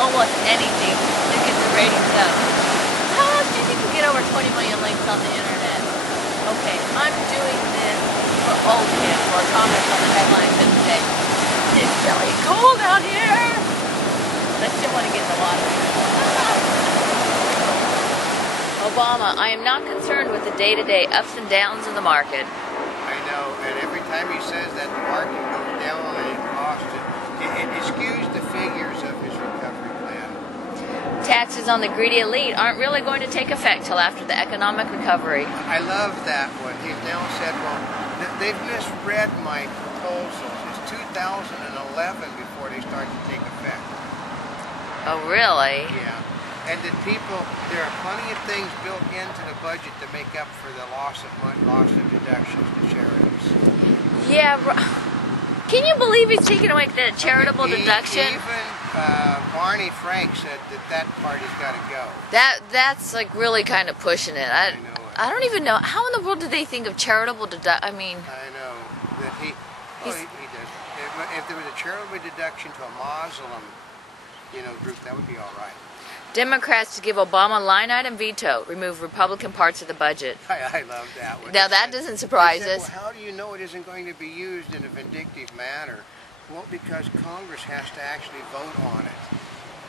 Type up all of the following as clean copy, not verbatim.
almost anything to get the ratings up. How else do you think we get over 20 million links on the internet? Okay, I'm doing this for Oldecam, for a comment on the headlines that say, it's really cold out here. I still want to get the water. Obama, I am not concerned with the day-to-day ups and downs of the market. I know, and every time he says that the market goes down and it costs it skews the figures of his recovery plan. Taxes on the greedy elite aren't really going to take effect till after the economic recovery. I love that one. He's now said, well, they've misread my proposals. It's 2011 before they start to take effect. Oh, really? Yeah. And that people, there are plenty of things built into the budget to make up for the loss of money, loss of deductions to charities. Yeah. Can you believe he's taking away the charitable deduction? Even Barney Frank said that part has got to go. That's like really kind of pushing it. I know it. I don't even know how in the world do they think of charitable deduction. I mean, I know that he does. If there was a charitable deduction to a Muslim, group, that would be all right. Democrats to give Obama line item veto, remove Republican parts of the budget. I love that one. Now that doesn't surprise us. Well, how do you know it isn't going to be used in a vindictive manner? Well, because Congress has to actually vote on it.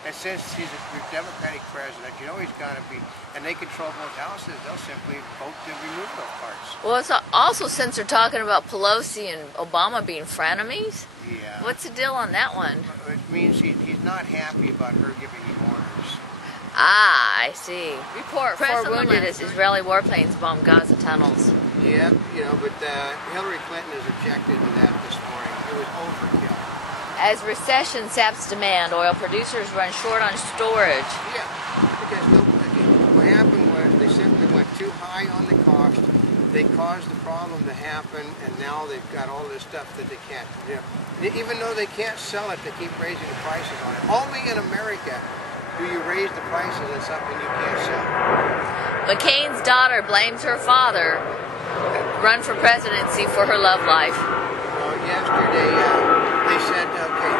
And since he's a Democratic president, he's going to be, and they control both houses, they'll simply vote to remove those parts. Well, it's also since they're talking about Pelosi and Obama being frenemies. Yeah. What's the deal on that one? It means he's not happy about her giving him orders. Ah, I see. Report, 4 wounded as Israeli warplanes bomb Gaza tunnels. Yeah, but Hillary Clinton has objected to that this morning. It was overkill. As recession saps demand, oil producers run short on storage. Yeah, because what happened was they simply went too high on the cost. They caused the problem to happen, and now they've got all this stuff that they can't do. Even though they can't sell it, they keep raising the prices on it. Only in America do you raise the prices on something you can't sell. McCain's daughter blames her father. Run for presidency for her love life. Well, yesterday they said, okay,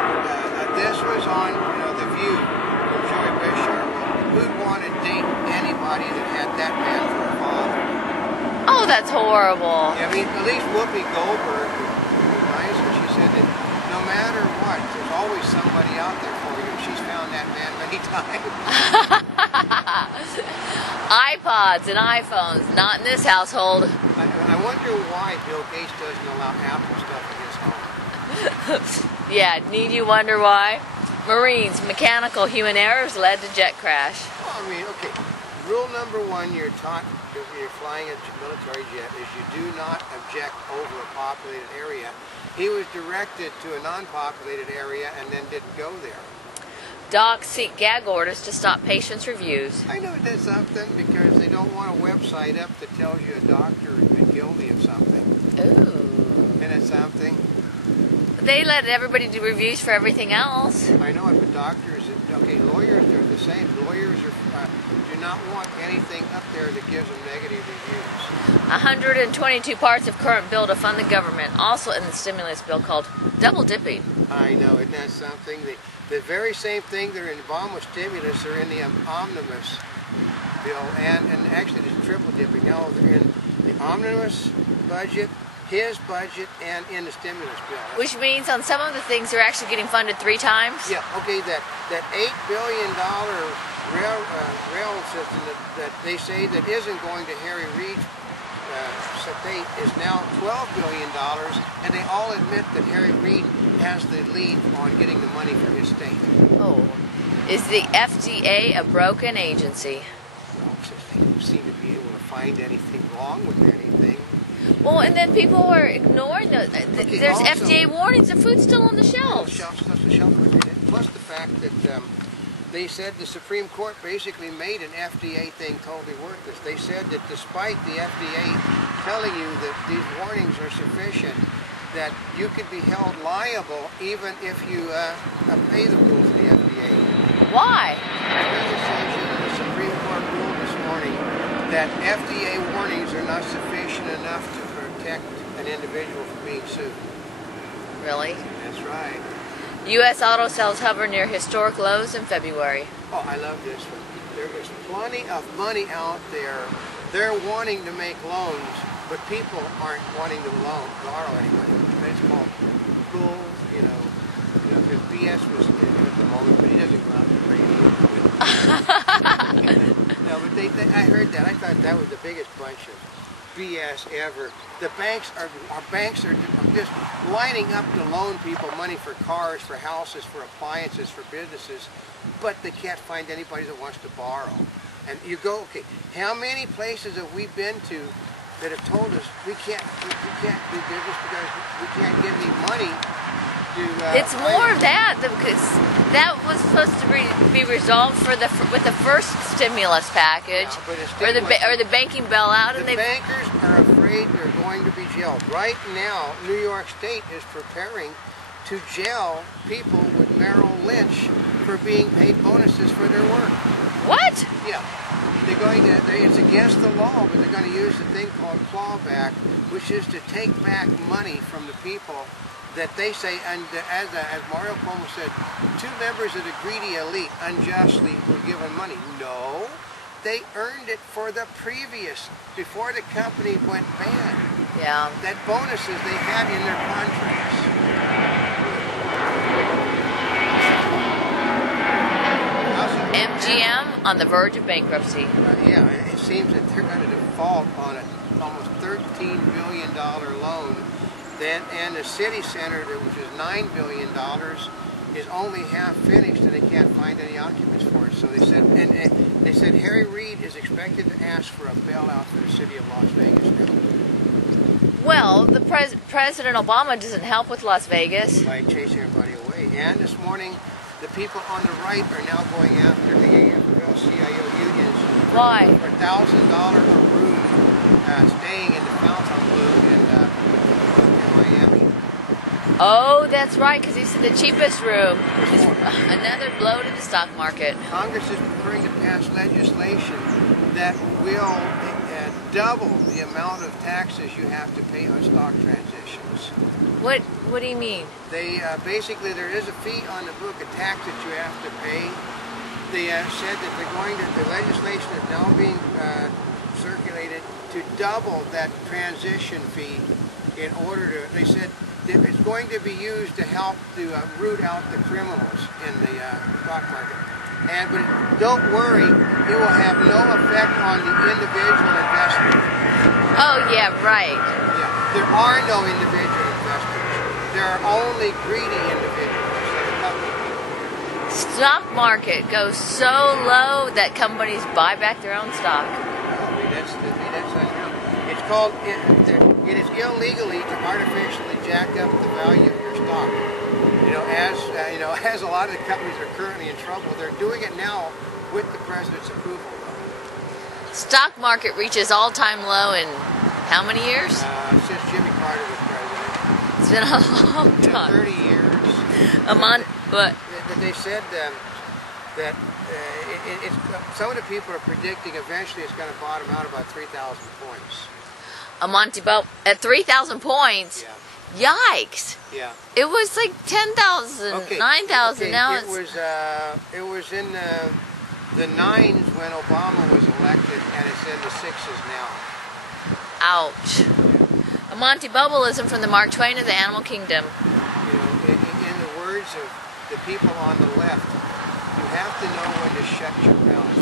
this was on The View from Joey Bishar. Who'd want to date anybody that had that man for a father? Oh, that's horrible. Yeah, I mean, at least Whoopi Goldberg was nice, and she said that no matter what, there's always somebody out there for you. She's found that man many times. iPods and iPhones, not in this household. I wonder why Bill Gates doesn't allow Apple stuff in his home. Yeah, need you wonder why? Marines, mechanical human errors led to jet crash. Well, I mean, okay. Rule number one you're taught if you're flying a military jet is you do not object over a populated area. He was directed to a non-populated area and then didn't go there. Docs seek gag orders to stop patients' reviews. I know it does something because they don't want a website up that tells you a doctor has been guilty of something. Ooh. Isn't it something? They let everybody do reviews for everything else. I know it, but doctors, okay, lawyers are the same. Lawyers do not want anything up there that gives them negative reviews. 122 parts of current bill to fund the government, also in the stimulus bill called double dipping. I know, isn't that something? The very same thing that are in the Obama stimulus are in the omnibus bill, and actually there's triple dipping. Now they're in the omnibus budget, his budget, and in the stimulus bill. Which means on some of the things they're actually getting funded 3 times? Yeah, okay, that $8 billion rail system that they say that isn't going to Harry Reid's state is now $12 billion, and they all admit that Harry Reid has the lead on getting the money from his state. Oh. Is the FDA a broken agency? Well, they don't seem to be able to find anything wrong with anything. Well, and then people are ignoring those. Okay, there's also, FDA warnings. The food's still on the shelves. Plus the fact that they said the Supreme Court basically made an FDA thing totally worthless. They said that despite the FDA telling you that these warnings are sufficient, that you could be held liable even if you obey the rules of the FDA. Why? The Supreme Court ruled this morning that FDA warnings are not sufficient enough to protect an individual from being sued. Really? That's right. U.S. auto sales hover near historic lows in February. Oh, I love this one. There is plenty of money out there. They're wanting to make loans, but people aren't wanting to borrow any money. It's called bull, because BS was in at the moment, but he doesn't go out to radio. No, but I heard that. I thought that was the biggest bunch of BS ever. The banks are just lining up to loan people money for cars, for houses, for appliances, for businesses, but they can't find anybody that wants to borrow. And you go, okay, how many places have we been to that have told us we can't do business because we can't get any money to it's more of that, because that was supposed to be resolved with the first stimulus package, or the banking bailout, and the bankers are afraid they're going to be jailed. Right now, New York State is preparing to jail people with Merrill Lynch for being paid bonuses for their work. What? Yeah. It's against the law, but they're going to use a thing called clawback, which is to take back money from the people that they say, and as Mario Cuomo said, 2 members of the greedy elite unjustly were given money. No, they earned it for the before the company went bad. Yeah. That bonuses they had in their contracts. MGM on the verge of bankruptcy. Yeah, it seems that they're going to default on an almost $13 billion loan. And the city center, which is $9 billion, is only half finished, and they can't find any occupants for it. So they said, Harry Reid is expected to ask for a bailout for the city of Las Vegas now. Well, the President Obama doesn't help with Las Vegas by chasing everybody away. And this morning, the people on the right are now going after the AFL-CIO unions. Why? For $1,000 a room, staying in the Fontainebleau in Miami. Oh, that's right, because he said the cheapest room is another blow to the stock market. Congress is preparing to pass legislation that will double the amount of taxes you have to pay on stock transitions. What do you mean? They basically, there is a fee on the book, a tax that you have to pay. They said that the legislation is now being circulated to double that transition fee in order to, they said, it's going to be used to help to root out the criminals in the stock market. But don't worry, it will have no effect on the individual investor. Oh, yeah, right. Yeah, there are no individual investors. There are only greedy individuals. Stock market goes so low that companies buy back their own stock. That's unreal. It's called, it is illegally to artificially jack up the value of your stock. As a lot of the companies are currently in trouble, they're doing it now with the president's approval. Stock market reaches all-time low in how many years? Since Jimmy Carter was president. It's been a long time. 30 years. What? They said that some of the people are predicting eventually it's going to bottom out about 3,000 points. At 3,000 points? Yeah. Yikes! Yeah. It was like 10,000, 9,000. Now it was in the 9s when Obama was elected, and it's in the 6s now. Ouch. A Monty Bubbleism from the Mark Twain of the Animal Kingdom. In the words of the people on the left, you have to know when to shut your mouth.